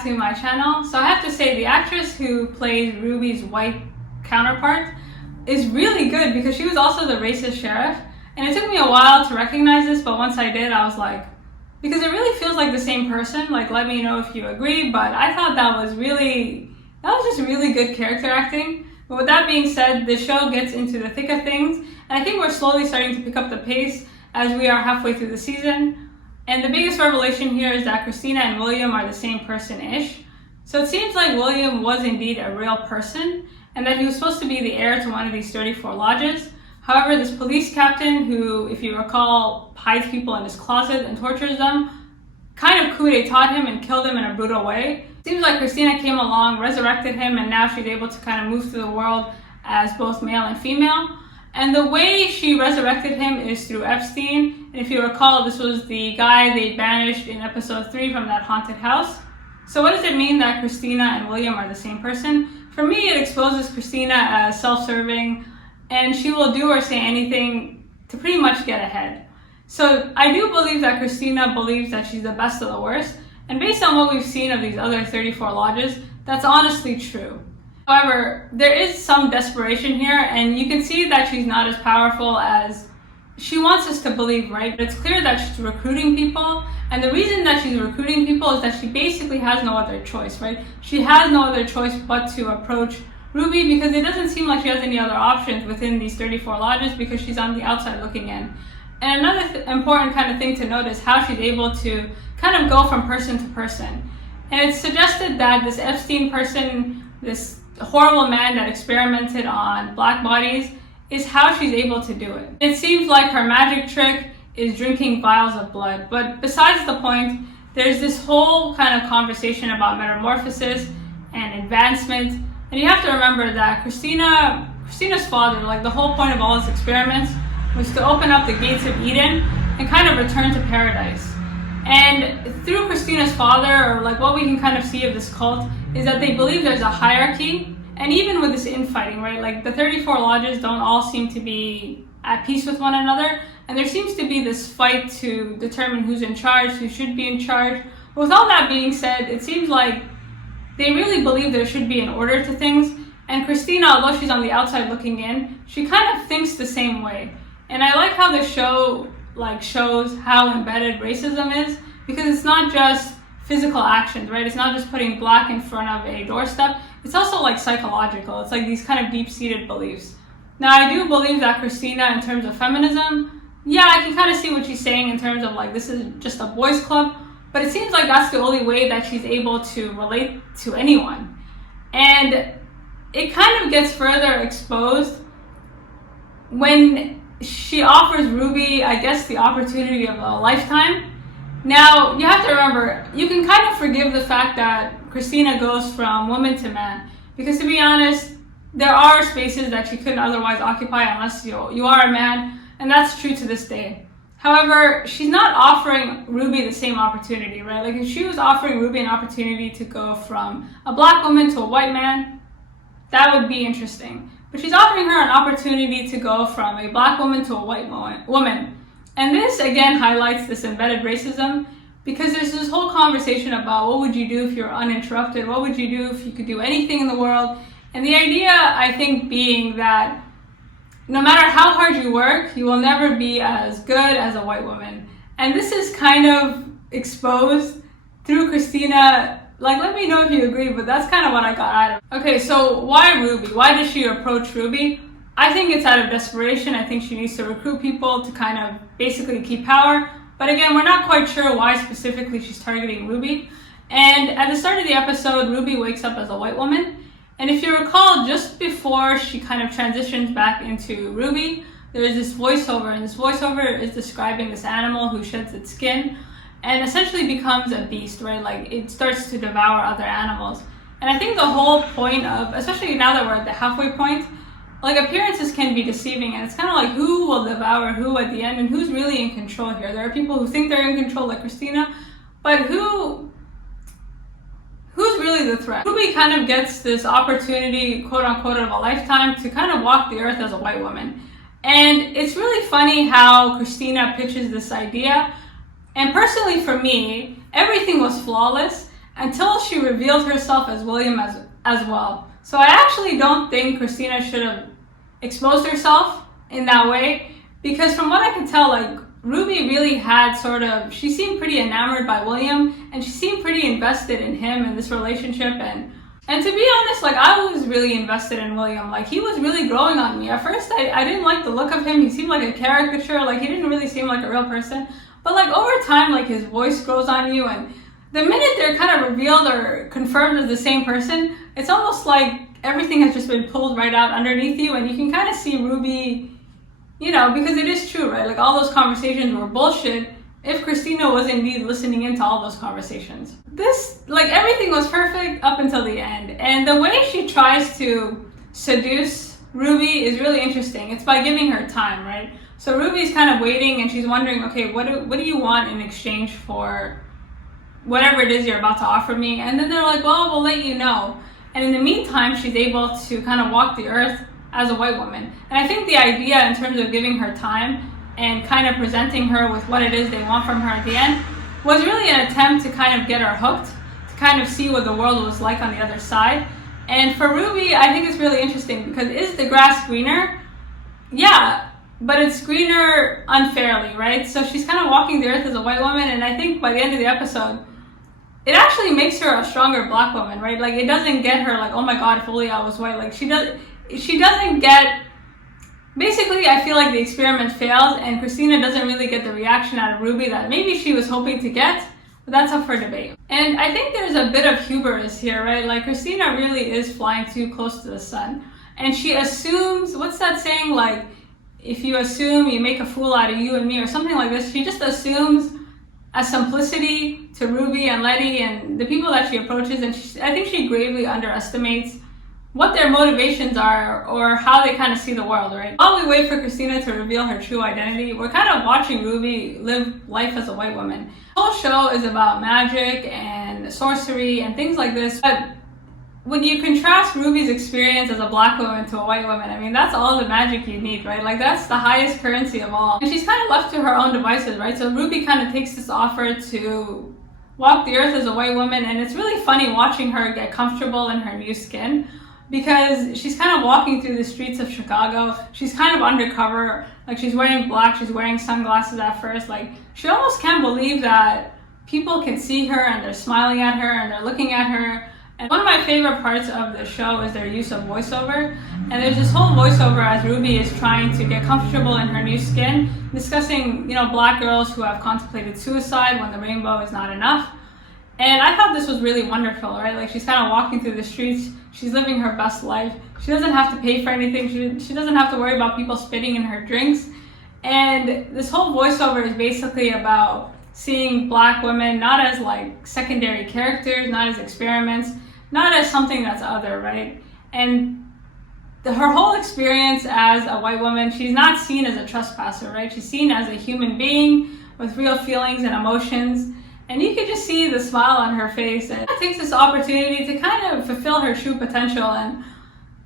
back to my channel. So I have to say, the actress who plays Ruby's white counterpart is really good because she was also the racist sheriff. And it took me a while to recognize this, but once I did, I was like, because it really feels like the same person. Like, let me know if you agree, but I thought that was just really good character acting. But with that being said, the show gets into the thick of things, and I think we're slowly starting to pick up the pace as we are halfway through the season. And the biggest revelation here is that Christina and William are the same person-ish. So it seems like William was indeed a real person, and that he was supposed to be the heir to one of these 34 lodges. However, this police captain who, if you recall, hides people in his closet and tortures them, kind of coup d'etat him and killed him in a brutal way. Seems like Christina came along, resurrected him, and now she's able to kind of move through the world as both male and female. And the way she resurrected him is through Epstein. And if you recall, this was the guy they banished in episode 3 from that haunted house. So what does it mean that Christina and William are the same person? For me, it exposes Christina as self-serving, and she will do or say anything to pretty much get ahead. So I do believe that Christina believes that she's the best of the worst. And based on what we've seen of these other 34 lodges, that's honestly true. However, there is some desperation here, and you can see that she's not as powerful as she wants us to believe, right? But it's clear that she's recruiting people, and the reason that she's recruiting people is that she basically has no other choice, right? She has no other choice but to approach Ruby because it doesn't seem like she has any other options within these 34 lodges because she's on the outside looking in. And another important kind of thing to note is how she's able to kind of go from person to person. And it's suggested that this Epstein person, this horrible man that experimented on black bodies, is how she's able to do it. It seems like her magic trick is drinking vials of blood. But besides the point, there's this whole kind of conversation about metamorphosis and advancement. And you have to remember that Christina's father, like the whole point of all his experiments, was to open up the gates of Eden and kind of return to paradise. And through Christina's father, or like what we can kind of see of this cult, is that they believe there's a hierarchy. And even with this infighting, right, like the 34 lodges don't all seem to be at peace with one another. And there seems to be this fight to determine who's in charge, who should be in charge. But with all that being said, it seems like they really believe there should be an order to things. And Christina, although she's on the outside looking in, she kind of thinks the same way. And I like how the show shows how embedded racism is, because it's not just physical actions, right? It's not just putting black in front of a doorstep. It's also like psychological. It's like these kind of deep-seated beliefs. Now, I do believe that Christina, in terms of feminism, yeah, I can kind of see what she's saying in terms of like, this is just a boys' club, but it seems like that's the only way that she's able to relate to anyone. And it kind of gets further exposed when she offers Ruby, I guess, the opportunity of a lifetime. Now, you have to remember, you can kind of forgive the fact that Christina goes from woman to man, because to be honest, there are spaces that she couldn't otherwise occupy unless you are a man, and that's true to this day. However, she's not offering Ruby the same opportunity, right? Like if she was offering Ruby an opportunity to go from a black woman to a white man, that would be interesting. But she's offering her an opportunity to go from a black woman to a white woman. And this again highlights this embedded racism, because there's this whole conversation about what would you do if you're uninterrupted? What would you do if you could do anything in the world? And the idea, I think, being that no matter how hard you work, you will never be as good as a white woman. And this is kind of exposed through Christina. Like, let me know if you agree, but that's kind of what I got out of it. Okay, so why Ruby? Why does she approach Ruby? I think it's out of desperation. I think she needs to recruit people to kind of basically keep power. But again, we're not quite sure why specifically she's targeting Ruby. And at the start of the episode, Ruby wakes up as a white woman. And if you recall, just before she kind of transitions back into Ruby, there's this voiceover, and this voiceover is describing this animal who sheds its skin and essentially becomes a beast, right? Like it starts to devour other animals. And I think the whole point of, especially now that we're at the halfway point, like appearances can be deceiving, and it's kind of like who will devour who at the end and who's really in control here. There are people who think they're in control like Christina, but who's really the threat? Ruby kind of gets this opportunity, quote unquote, of a lifetime to kind of walk the earth as a white woman. And it's really funny how Christina pitches this idea. And personally for me, everything was flawless until she revealed herself as William as well. So I actually don't think Christina should have exposed herself in that way, because from what I can tell, like, Ruby really had she seemed pretty enamored by William, and she seemed pretty invested in him and this relationship. And to be honest, like, I was really invested in William. Like, he was really growing on me. At first, I didn't like the look of him. He seemed like a caricature. Like, he didn't really seem like a real person. But like, over time, like, his voice grows on you, and the minute they're kind of revealed or confirmed as the same person, it's almost like everything has just been pulled right out underneath you, and you can kind of see Ruby, you know, because it is true, right? Like, all those conversations were bullshit if Christina was indeed listening into all those conversations. Everything was perfect up until the end. And the way she tries to seduce Ruby is really interesting. It's by giving her time, right? So Ruby's kind of waiting, and she's wondering, okay, what do you want in exchange for whatever it is you're about to offer me? And then they're like, well, we'll let you know. And in the meantime, she's able to kind of walk the earth as a white woman. And I think the idea in terms of giving her time and kind of presenting her with what it is they want from her at the end was really an attempt to kind of get her hooked, to kind of see what the world was like on the other side. And for Ruby, I think it's really interesting, because is the grass greener? Yeah, but it's greener unfairly, right? So she's kind of walking the earth as a white woman, and I think by the end of the episode, it actually makes her a stronger black woman, right? Like, it doesn't get her like, oh my god, if only I was white. Like, she doesn't get, basically, I feel like the experiment fails, and Christina doesn't really get the reaction out of Ruby that maybe she was hoping to get, but that's up for debate. And I think there's a bit of hubris here, right? Like, Christina really is flying too close to the sun, and she assumes, what's that saying? Like, if you assume, you make a fool out of you and me, or something like this. She just assumes a simplicity to Ruby and Letti and the people that she approaches, and I think she gravely underestimates what their motivations are or how they kind of see the world, right? While we wait for Christina to reveal her true identity, we're kind of watching Ruby live life as a white woman. The whole show is about magic and sorcery and things like this, but when you contrast Ruby's experience as a black woman to a white woman, I mean, that's all the magic you need, right? Like, that's the highest currency of all. And she's kind of left to her own devices, right? So Ruby kind of takes this offer to walk the earth as a white woman, and it's really funny watching her get comfortable in her new skin, because she's kind of walking through the streets of Chicago. She's kind of undercover, like, she's wearing black, she's wearing sunglasses at first. Like, she almost can't believe that people can see her and they're smiling at her and they're looking at her. And one of my favorite parts of the show is their use of voiceover. And there's this whole voiceover as Ruby is trying to get comfortable in her new skin, discussing, you know, black girls who have contemplated suicide when the rainbow is not enough. And I thought this was really wonderful, right? Like, she's kind of walking through the streets, she's living her best life. She doesn't have to pay for anything, she doesn't have to worry about people spitting in her drinks. And this whole voiceover is basically about seeing black women not as like secondary characters, not as experiments, not as something that's other, right? And her whole experience as a white woman, she's not seen as a trespasser, right? She's seen as a human being with real feelings and emotions. And you can just see the smile on her face, and it takes this opportunity to kind of fulfill her true potential, and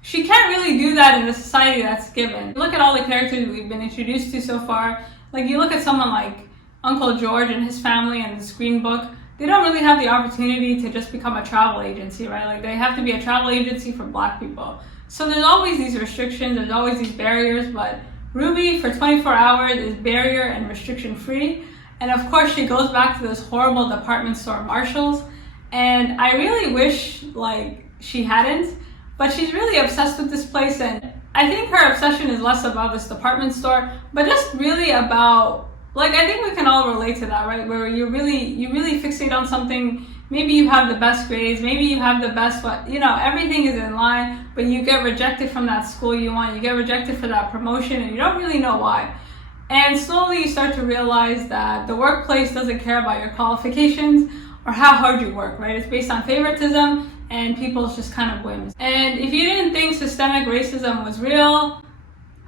she can't really do that in the society that's given. Look at all the characters we've been introduced to so far. Like, you look at someone like Uncle George and his family and the Screen Book, they don't really have the opportunity to just become a travel agency, right? Like, they have to be a travel agency for black people. So there's always these restrictions, there's always these barriers, but Ruby for 24 hours is barrier and restriction free. And of course, she goes back to those horrible department store Marshalls. And I really wish, like, she hadn't, but she's really obsessed with this place. And I think her obsession is less about this department store, but just really about, like, I think we can all relate to that, right? Where you really fixate on something. Maybe you have the best grades, maybe you have the best, you know, everything is in line, but you get rejected from that school you want, you get rejected for that promotion, and you don't really know why. And slowly you start to realize that the workplace doesn't care about your qualifications or how hard you work, right? It's based on favoritism and people's just kind of whims. And if you didn't think systemic racism was real,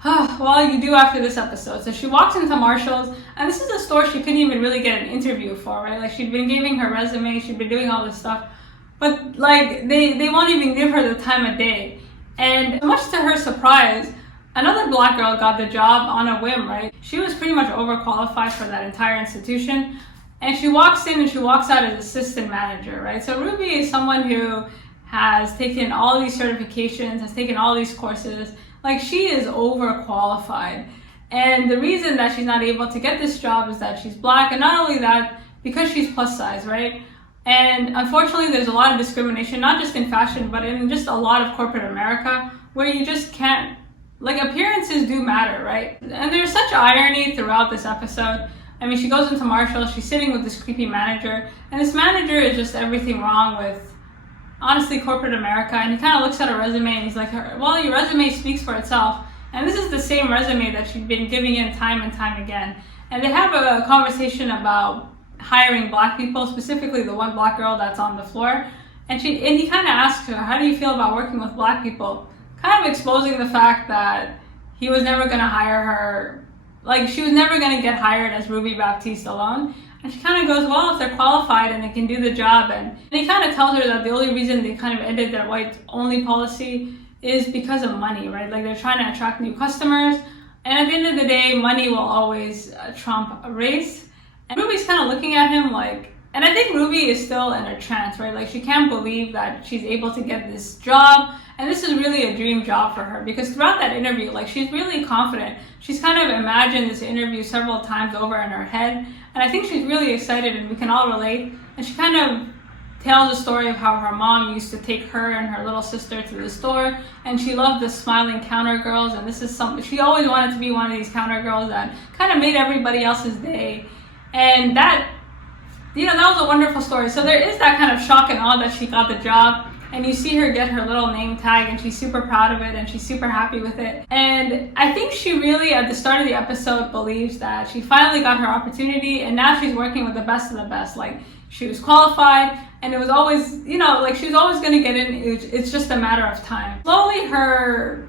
well, you do after this episode. So she walks into Marshall's, and this is a store she couldn't even really get an interview for, right? Like, she'd been giving her resume, she'd been doing all this stuff, but like they won't even give her the time of day. And much to her surprise, another black girl got the job on a whim, right? She was pretty much overqualified for that entire institution, And she walks in and she walks out as assistant manager, right? So Ruby is someone who has taken all these certifications, has taken all these courses. Like, she is overqualified. And the reason that she's not able to get this job is that she's Black, and not only that, because she's plus size, right? And unfortunately, there's a lot of discrimination, not just in fashion, but in just a lot of corporate America, where you just can't, like, appearances do matter, right? And there's such irony throughout this episode. I mean, she goes into Marshall, she's sitting with this creepy manager, and this manager is just everything wrong with, honestly, corporate America. And he kind of looks at her resume and he's like, well, your resume speaks for itself. And this is the same resume that she's been giving in time and time again. And they have a conversation about hiring Black people, specifically the one Black girl that's on the floor. And he kind of asks her, how do you feel about working with Black people? Kind of exposing the fact that he was never going to hire her. Like, she was never going to get hired as Ruby Baptiste alone. And she kind of goes, well, if they're qualified and they can do the job. And he kind of tells her that the only reason they kind of ended their white-only policy is because of money, right? Like, they're trying to attract new customers. And at the end of the day, money will always trump a race. And Ruby's kind of looking at him like, and I think Ruby is still in a trance, right? Like, she can't believe that she's able to get this job. And this is really a dream job for her, because throughout that interview, like, she's really confident. She's kind of imagined this interview several times over in her head. And I think she's really excited, and we can all relate. And she kind of tells a story of how her mom used to take her and her little sister to the store, and she loved the smiling counter girls. And this is something, she always wanted to be one of these counter girls that kind of made everybody else's day. And that, that was a wonderful story. So there is that kind of shock and awe that she got the job. And you see her get her little name tag, and she's super proud of it, and she's super happy with it. And I think she really, at the start of the episode, believes that she finally got her opportunity, and now she's working with the best of the best. Like, she was qualified, and it was always, like, she was always going to get in. It's just a matter of time. Slowly, her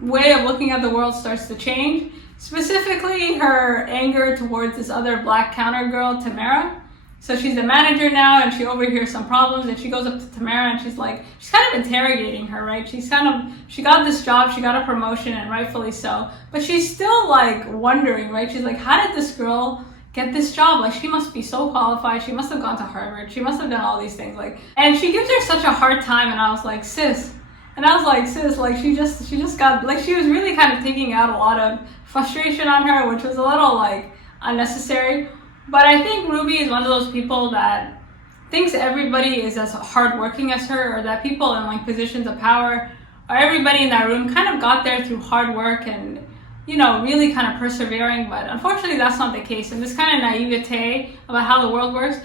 way of looking at the world starts to change. Specifically, her anger towards this other Black counter girl, Tamara. So she's the manager now, and she overhears some problems, and she goes up to Tamara, and she's kind of interrogating her, right? She got this job, she got a promotion, and rightfully so, but she's still like wondering, right? She's like, how did this girl get this job? Like, she must be so qualified, she must have gone to Harvard, she must have done all these things, like, and she gives her such a hard time, and I was like, sis, like, she just got, like, she was really kind of taking out a lot of frustration on her, which was a little, like, unnecessary. But I think Ruby is one of those people that thinks everybody is as hardworking as her, or that people in, like, positions of power, or everybody in that room kind of got there through hard work and, really kind of persevering. But unfortunately, that's not the case. And this kind of naivete about how the world works,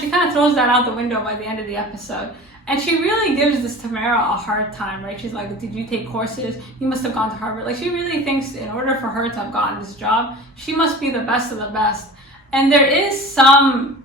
she kind of throws that out the window by the end of the episode. And she really gives this Tamara a hard time, right? She's like, did you take courses? You must have gone to Harvard. Like, she really thinks in order for her to have gotten this job, she must be the best of the best. And there is some,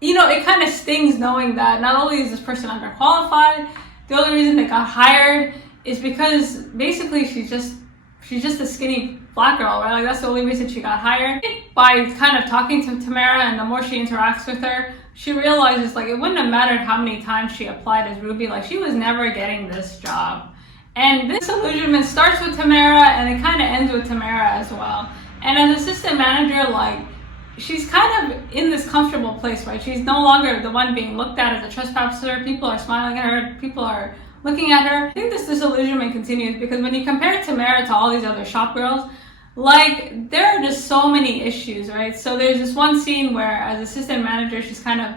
it kind of stings knowing that not only is this person underqualified, the only reason they got hired is because basically she's just a skinny Black girl, right? Like, that's the only reason she got hired. By kind of talking to Tamara, and the more she interacts with her, she realizes, like, it wouldn't have mattered how many times she applied as Ruby. Like, she was never getting this job. And this illusionment starts with Tamara, and it kind of ends with Tamara as well. And as assistant manager, like, she's kind of in this comfortable place, right? She's no longer the one being looked at as a trespasser. People are smiling at her. People are looking at her. I think this disillusionment continues because when you compare Tamara to all these other shop girls, like, there are just so many issues, right? So there's this one scene where, as assistant manager, she's kind of,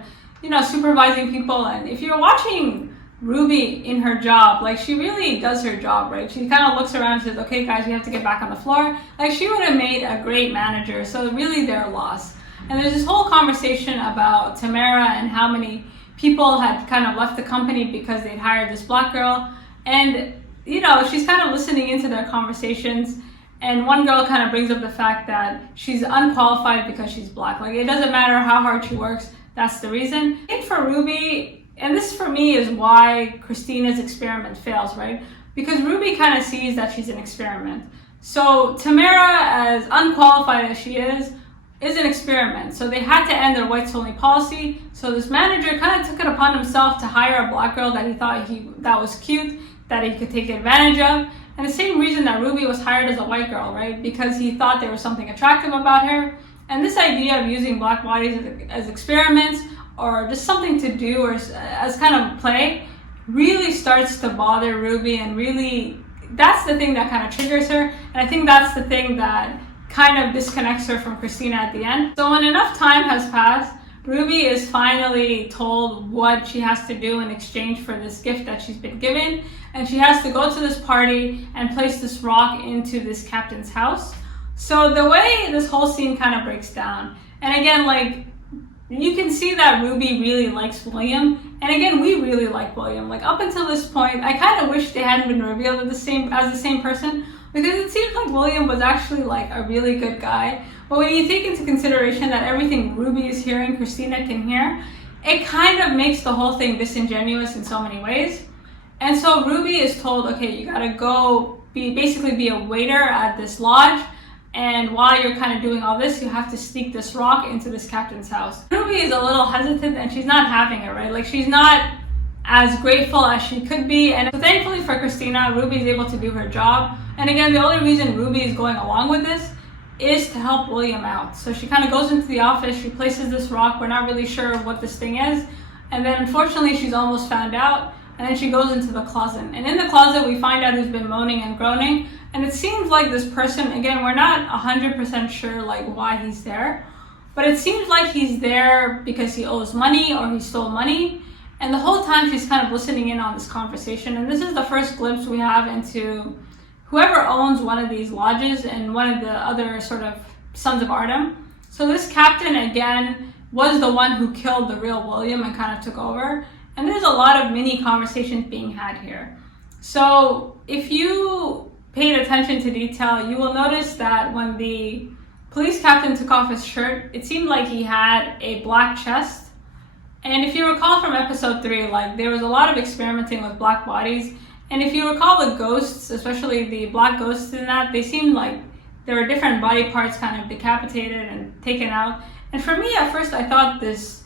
supervising people. And if you're watching Ruby in her job, like, she really does her job, right? She kind of looks around and says, okay, guys, we have to get back on the floor. Like, she would have made a great manager. So really, their loss. And there's this whole conversation about Tamara and how many people had kind of left the company because they'd hired this Black girl. And, she's kind of listening into their conversations. And one girl kind of brings up the fact that she's unqualified because she's Black. Like, it doesn't matter how hard she works. That's the reason. I think for Ruby, and this for me is why Christina's experiment fails, right? Because Ruby kind of sees that she's an experiment. So Tamara, as unqualified as she is an experiment. So they had to end their whites only policy. So this manager kind of took it upon himself to hire a Black girl that he thought that was cute, that he could take advantage of. And the same reason that Ruby was hired as a white girl, right? Because he thought there was something attractive about her. And this idea of using black bodies as experiments or just something to do or as kind of play really starts to bother Ruby, and really that's the thing that kind of triggers her. And I think that's the thing that kind of disconnects her from Christina at the end. So when enough time has passed, Ruby is finally told what she has to do in exchange for this gift that she's been given, and she has to go to this party and place this rock into this captain's house. So the way this whole scene kind of breaks down, and again, like, you can see that Ruby really likes William, and again, we really like William. Like, up until this point, I kind of wish they hadn't been revealed as the same person, because it seems like William was actually like a really good guy. But when you take into consideration that everything Ruby is hearing, Christina can hear, it kind of makes the whole thing disingenuous in so many ways. And so Ruby is told, okay, you gotta go basically be a waiter at this lodge, and while you're kind of doing all this, you have to sneak this rock into this captain's house. Ruby is a little hesitant, and she's not having it, right? Like, she's not as grateful as she could be. And so thankfully for Christina, Ruby is able to do her job. And again, the only reason Ruby is going along with this is to help William out. So she kind of goes into the office, she places this rock, we're not really sure what this thing is, and then unfortunately she's almost found out, and then she goes into the closet. And in the closet we find out who's been moaning and groaning, and it seems like this person, again, we're not 100% sure like why he's there, but it seems like he's there because he owes money or he stole money. And the whole time she's kind of listening in on this conversation, and this is the first glimpse we have into whoever owns one of these lodges and one of the other sort of sons of Artem. So this captain, again, was the one who killed the real William and kind of took over. And there's a lot of mini conversations being had here. So if you paid attention to detail, you will notice that when the police captain took off his shirt, it seemed like he had a black chest. And if you recall from episode 3, like, there was a lot of experimenting with black bodies. And if you recall the ghosts, especially the black ghosts in that, they seemed like there were different body parts kind of decapitated and taken out. And for me, at first, I thought this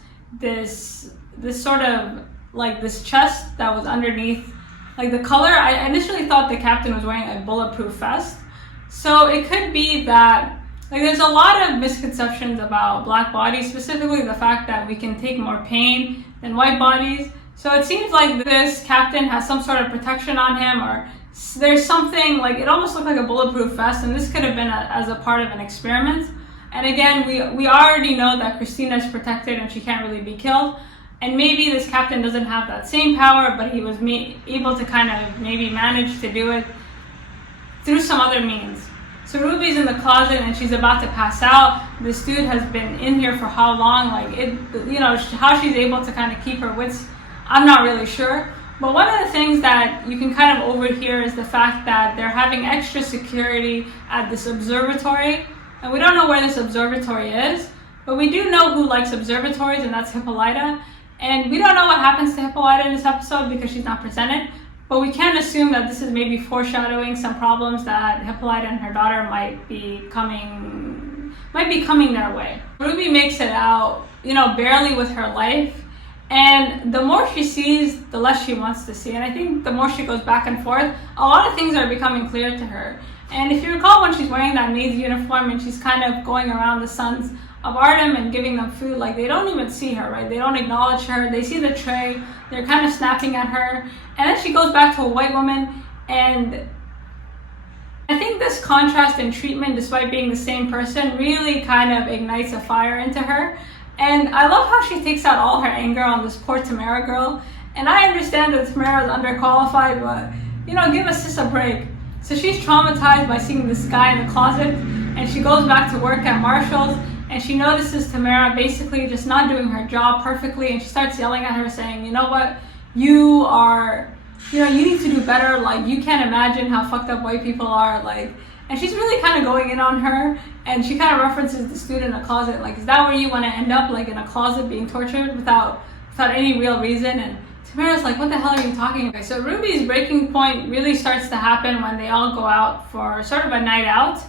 sort of, like, this chest that was underneath, like, the color, I initially thought the captain was wearing a bulletproof vest. So it could be that, like, there's a lot of misconceptions about black bodies, specifically the fact that we can take more pain than white bodies. So it seems like this captain has some sort of protection on him, or there's something, like, it almost looked like a bulletproof vest, and this could have been as a part of an experiment. And again, we already know that Christina is protected and she can't really be killed. And maybe this captain doesn't have that same power, but he was able to kind of maybe manage to do it through some other means. So Ruby's in the closet and she's about to pass out. This dude has been in here for how long? Like, it, you know, how she's able to kind of keep her wits, I'm not really sure. But one of the things that you can kind of overhear is the fact that they're having extra security at this observatory. And we don't know where this observatory is, but we do know who likes observatories, and that's Hippolyta. And we don't know what happens to Hippolyta in this episode because she's not presented, but we can assume that this is maybe foreshadowing some problems that Hippolyta and her daughter might be coming their way. Ruby makes it out, you know, barely with her life. And the more she sees, the less she wants to see. And I think the more she goes back and forth, a lot of things are becoming clear to her. And if you recall, when she's wearing that maid's uniform and she's kind of going around the sons of Artem and giving them food, like, they don't even see her, right? They don't acknowledge her. They see the tray. They're kind of snapping at her. And then she goes back to a white woman. And I think this contrast in treatment, despite being the same person, really kind of ignites a fire into her. And I love how she takes out all her anger on this poor Tamara girl. And I understand that Tamara is underqualified, but, you know, give us just a break. So she's traumatized by seeing this guy in the closet, and she goes back to work at Marshall's, and she notices Tamara basically just not doing her job perfectly, and she starts yelling at her saying, you know what, you need to do better, like, you can't imagine how fucked up white people are, like, and she's really kind of going in on her, and she kind of references the student in a closet, like, is that where you want to end up, like, in a closet being tortured without any real reason? And Tamara's like, what the hell are you talking about? So Ruby's breaking point really starts to happen when they all go out for sort of a night out.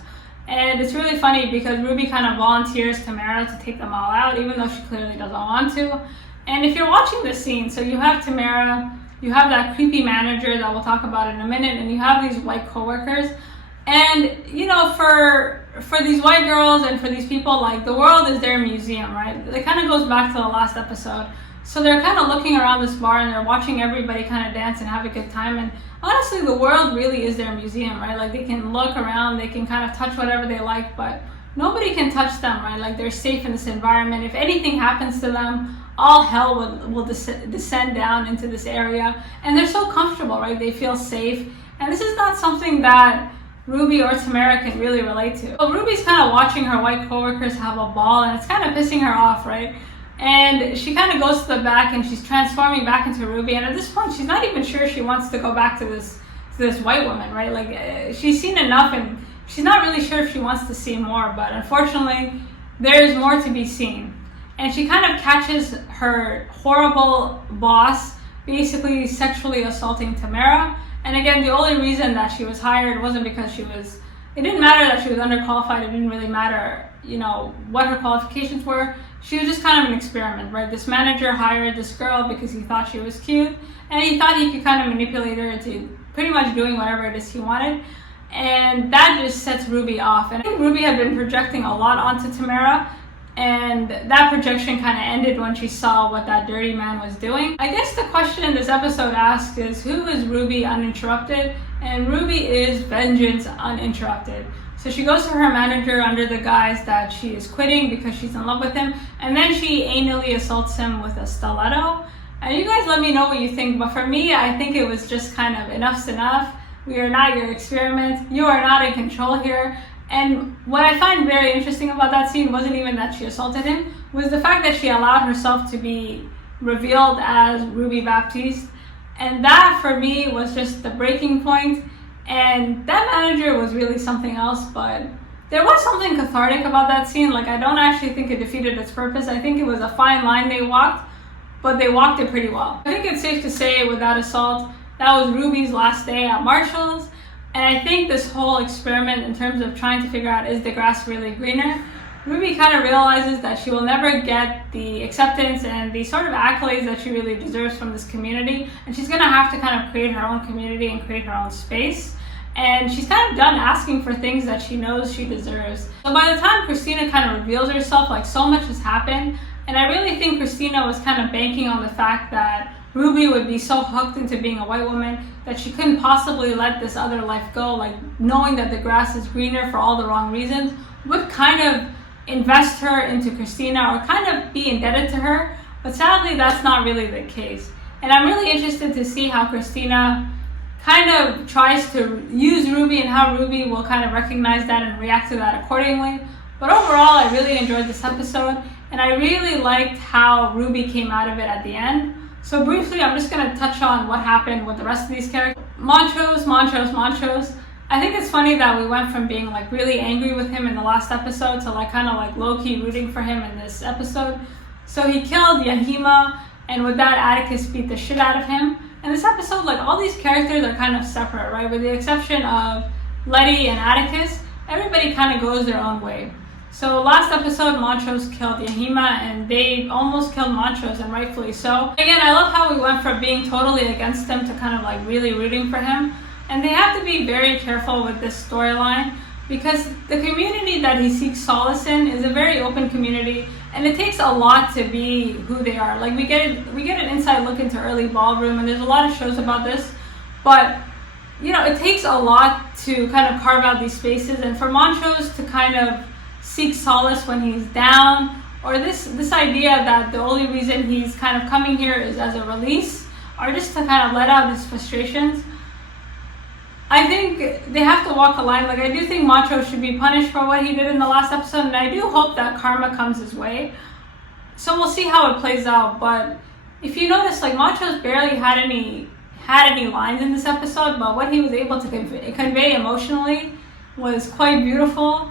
And it's really funny because Ruby kind of volunteers Tamara to take them all out, even though she clearly doesn't want to. And if you're watching this scene, so you have Tamara, you have that creepy manager that we'll talk about in a minute, and you have these white coworkers. And you know, for these white girls and for these people, like, the world is their museum, right? It kind of goes back to the last episode. So they're kind of looking around this bar and they're watching everybody kind of dance and have a good time. And honestly, the world really is their museum, right? Like, they can look around, they can kind of touch whatever they like, but nobody can touch them, right? Like, they're safe in this environment. If anything happens to them, all hell will descend down into this area. And they're so comfortable, right? They feel safe. And this is not something that Ruby or Tamara can really relate to. So Ruby's kind of watching her white coworkers have a ball, and it's kind of pissing her off, right? And she kind of goes to the back and she's transforming back into Ruby. And at this point, she's not even sure she wants to go back to this white woman, right? Like, she's seen enough and she's not really sure if she wants to see more, but unfortunately, there's more to be seen. And she kind of catches her horrible boss basically sexually assaulting Tamara. And again, the only reason that she was hired wasn't because it didn't matter that she was underqualified. It didn't really matter, you know, what her qualifications were. She was just kind of an experiment, right? This manager hired this girl because he thought she was cute, and he thought he could kind of manipulate her into pretty much doing whatever it is he wanted. And that just sets Ruby off. And I think Ruby had been projecting a lot onto Tamara, and that projection kind of ended when she saw what that dirty man was doing. I guess the question this episode asks is, who is Ruby uninterrupted? And Ruby is vengeance uninterrupted. So she goes to her manager under the guise that she is quitting because she's in love with him, and then she anally assaults him with a stiletto. And you guys let me know what you think, but for me, I think it was just kind of enough's enough. We are not your experiment. You are not in control here. And what I find very interesting about that scene wasn't even that she assaulted him, was the fact that she allowed herself to be revealed as Ruby Baptiste. And that, for me, was just the breaking point. And that manager was really something else, but there was something cathartic about that scene. Like, I don't actually think it defeated its purpose. I think it was a fine line they walked, but they walked it pretty well. I think it's safe to say with that assault, that was Ruby's last day at Marshall's. And I think this whole experiment in terms of trying to figure out, is the grass really greener? Ruby kind of realizes that she will never get the acceptance and the sort of accolades that she really deserves from this community. And she's gonna have to kind of create her own community and create her own space. And she's kind of done asking for things that she knows she deserves. So by the time Christina kind of reveals herself, like, so much has happened. And I really think Christina was kind of banking on the fact that Ruby would be so hooked into being a white woman that she couldn't possibly let this other life go, like knowing that the grass is greener for all the wrong reasons would kind of invest her into Christina or kind of be indebted to her. But sadly, that's not really the case. And I'm really interested to see how Christina kind of tries to use Ruby and how Ruby will kind of recognize that and react to that accordingly. But overall, I really enjoyed this episode, and I really liked how Ruby came out of it at the end. So briefly, I'm just going to touch on what happened with the rest of these characters. Montrose. I think it's funny that we went from being like really angry with him in the last episode to like kind of like low-key rooting for him in this episode. So he killed Yahima, and with that, Atticus beat the shit out of him. In this episode, like, all these characters are kind of separate, right? With the exception of Letti and Atticus, everybody kind of goes their own way. So last episode, Montrose killed Yahima, and they almost killed Montrose, and rightfully so. Again, I love how we went from being totally against him to kind of like really rooting for him. And they have to be very careful with this storyline, because the community that he seeks solace in is a very open community, and it takes a lot to be who they are. Like, we get an inside look into early ballroom, and there's a lot of shows about this, but you know, it takes a lot to kind of carve out these spaces. And for Montrose to kind of seek solace when he's down, or this idea that the only reason he's kind of coming here is as a release, or just to kind of let out his frustrations, I think they have to walk a line. Like, I do think Montrose should be punished for what he did in the last episode, and I do hope that karma comes his way. So we'll see how it plays out. But if you notice, like, Montrose barely had any lines in this episode, but what he was able to convey emotionally was quite beautiful.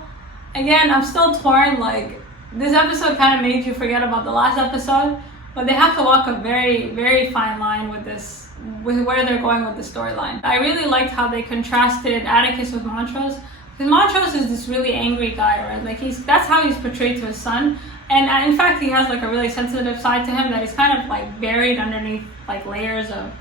Again, I'm still torn. Like, this episode kind of made you forget about the last episode, but they have to walk a very, very fine line with this, with where they're going with the storyline. I really liked how they contrasted Atticus with Montrose, because Montrose is this really angry guy, right? Like, that's how he's portrayed to his son, and in fact, he has like a really sensitive side to him that is kind of like buried underneath like layers of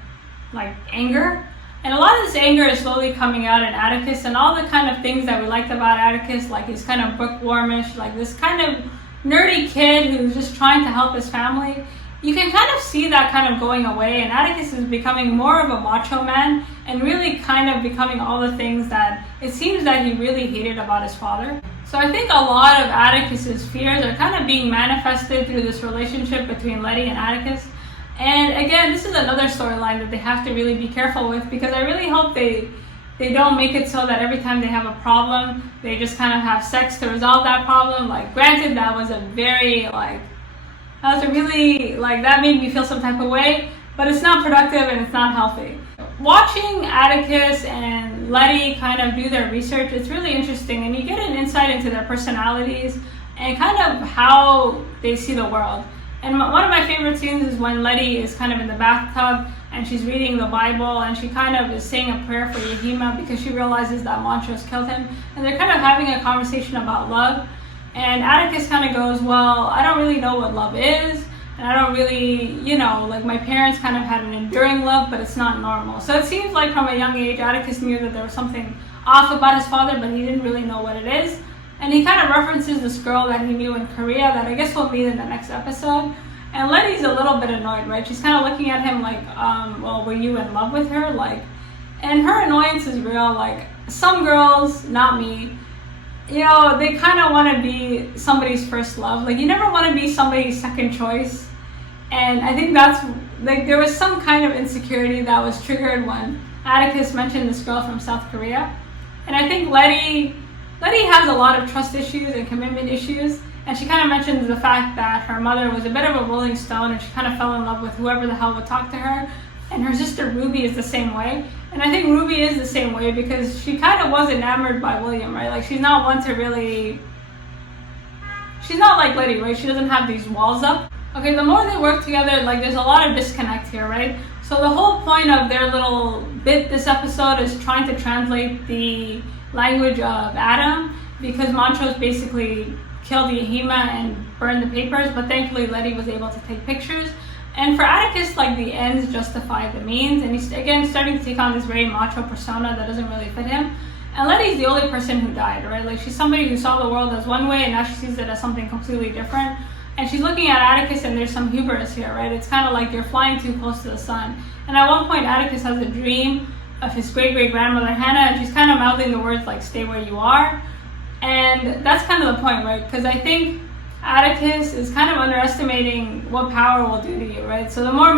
like anger. And a lot of this anger is slowly coming out in Atticus, and all the kind of things that we liked about Atticus, like he's kind of bookwormish, like this kind of nerdy kid who's just trying to help his family. You can kind of see that kind of going away, and Atticus is becoming more of a macho man and really kind of becoming all the things that it seems that he really hated about his father. So I think a lot of Atticus's fears are kind of being manifested through this relationship between Letti and Atticus. And again, this is another storyline that they have to really be careful with, because I really hope they don't make it so that every time they have a problem, they just kind of have sex to resolve that problem. Like, granted, that was really, that made me feel some type of way, but it's not productive and it's not healthy. Watching Atticus and Letti kind of do their research, it's really interesting, and you get an insight into their personalities and kind of how they see the world. And one of my favorite scenes is when Letti is kind of in the bathtub and she's reading the Bible, and she kind of is saying a prayer for Yahima because she realizes that Montrose killed him, and they're kind of having a conversation about love. And Atticus kind of goes, well, I don't really know what love is, and I don't really, my parents kind of had an enduring love, but it's not normal. So it seems like from a young age, Atticus knew that there was something off about his father, but he didn't really know what it is. And he kind of references this girl that he knew in Korea that I guess we'll meet in the next episode. And Letty's a little bit annoyed, right? She's kind of looking at him like, well, were you in love with her? And her annoyance is real. Like, some girls, not me, they kind of want to be somebody's first love. Like, you never want to be somebody's second choice. And I think that's, there was some kind of insecurity that was triggered when Atticus mentioned this girl from South Korea. And I think Letti has a lot of trust issues and commitment issues. And she kind of mentions the fact that her mother was a bit of a rolling stone, and she kind of fell in love with whoever the hell would talk to her. And her sister Ruby is the same way. And I think Ruby is the same way because she kind of was enamored by William, right? Like, she's not one to really... She's not like Letti, right? She doesn't have these walls up. Okay, the more they work together, there's a lot of disconnect here, right? So the whole point of their little bit this episode is trying to translate the language of Adam, because Montrose basically killed Yahima and burned the papers, but thankfully Letti was able to take pictures. And for Atticus, the ends justify the means, and he's again starting to take on this very macho persona that doesn't really fit him. And Letty's the only person who died, right? She's somebody who saw the world as one way, and now she sees it as something completely different. And she's looking at Atticus, and there's some hubris here, right? It's kind of like you're flying too close to the sun. And at one point, Atticus has a dream of his great-great-grandmother Hannah, and she's kind of mouthing the words stay where you are. And that's kind of the point, right? Because I think Atticus is kind of underestimating what power will do to you, right? So the more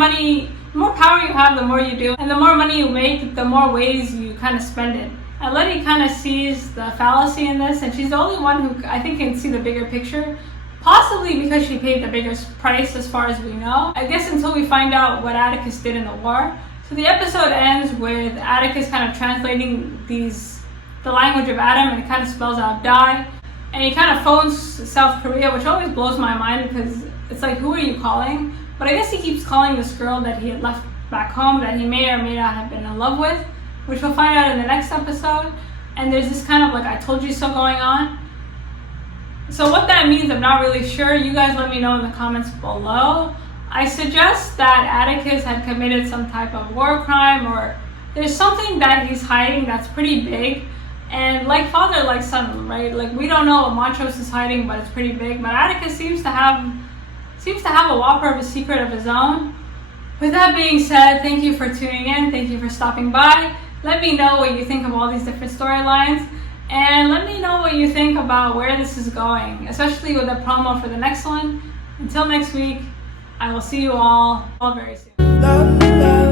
power you have, the more you do. And the more money you make, the more ways you kind of spend it. And Letti kind of sees the fallacy in this, and she's the only one who I think can see the bigger picture. Possibly because she paid the biggest price as far as we know. I guess until we find out what Atticus did in the war. So the episode ends with Atticus kind of translating the language of Adam, and it kind of spells out die. And he kind of phones South Korea, which always blows my mind because it's like, who are you calling? But I guess he keeps calling this girl that he had left back home that he may or may not have been in love with, which we'll find out in the next episode. And there's this kind of I told you so going on. So what that means, I'm not really sure. You guys let me know in the comments below. I suggest that Atticus had committed some type of war crime, or there's something that he's hiding that's pretty big. And like father, like son, right? We don't know what Montrose is hiding, but it's pretty big. But Atticus seems to have a whopper of a secret of his own. With that being said, thank you for tuning in. Thank you for stopping by. Let me know what you think of all these different storylines. And let me know what you think about where this is going, especially with the promo for the next one. Until next week, I will see you all very soon.